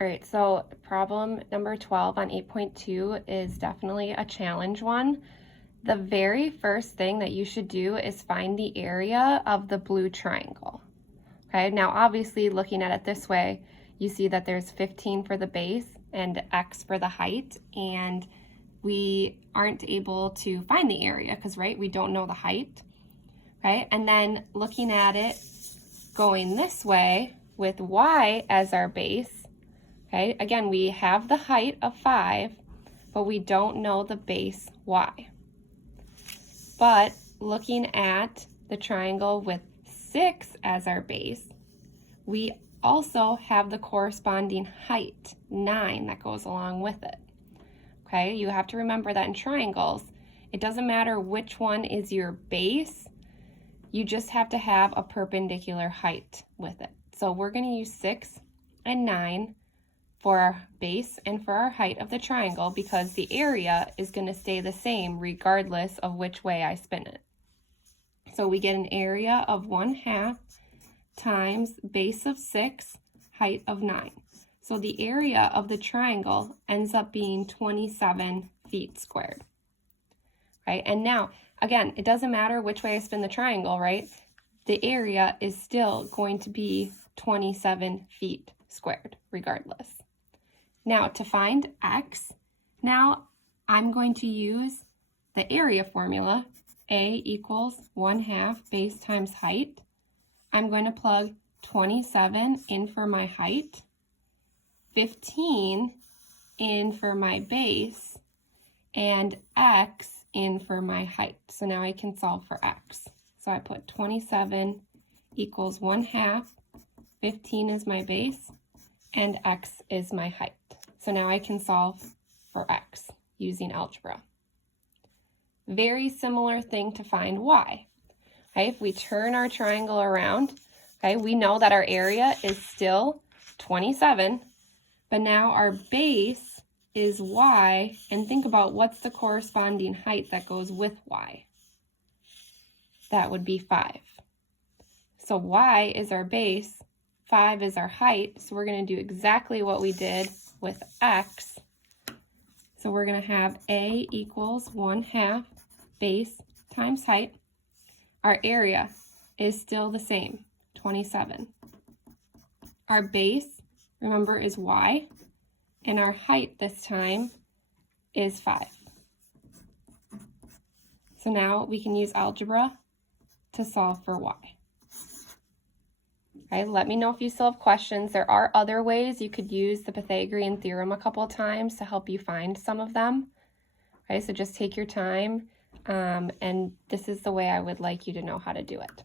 All right, so problem number 12 on 8.2 is definitely a challenge one. The very first thing that you should do is find the area of the blue triangle. Okay, now obviously looking at it this way, you see that there's 15 for the base and x for the height, and we aren't able to find the area because, right, we don't know the height, right? And then looking at it going this way with y as our base, okay, again, we have the height of 5, but we don't know the base y. But looking at the triangle with 6 as our base, we also have the corresponding height, 9, that goes along with it. Okay, you have to remember that in triangles, it doesn't matter which one is your base, you just have to have a perpendicular height with it. So we're going to use 6 and 9 for our base and for our height of the triangle because the area is going to stay the same regardless of which way I spin it. So we get an area of 1/2 times base of 6, height of 9. So the area of the triangle ends up being 27 feet squared. Right? And now, again, it doesn't matter which way I spin the triangle, right? The area is still going to be 27 feet squared regardless. Now to find x, now I'm going to use the area formula, a equals 1/2 base times height. I'm going to plug 27 in for my height, 15 in for my base, and x in for my height. So now I can solve for x. So I put 27 equals 1/2, 15 is my base, and x is my height. So now I can solve for x using algebra. Very similar thing to find y. Okay, if we turn our triangle around, okay, we know that our area is still 27, but now our base is y, and think about what's the corresponding height that goes with y. That would be 5. So y is our base, 5 is our height, so we're going to do exactly what we did with x. So we're going to have a equals 1/2 base times height. Our area is still the same, 27. Our base, remember, is y, and our height this time is 5. So now we can use algebra to solve for y. Okay, let me know if you still have questions. There are other ways you could use the Pythagorean theorem a couple of times to help you find some of them. Okay, so just take your time, and this is the way I would like you to know how to do it.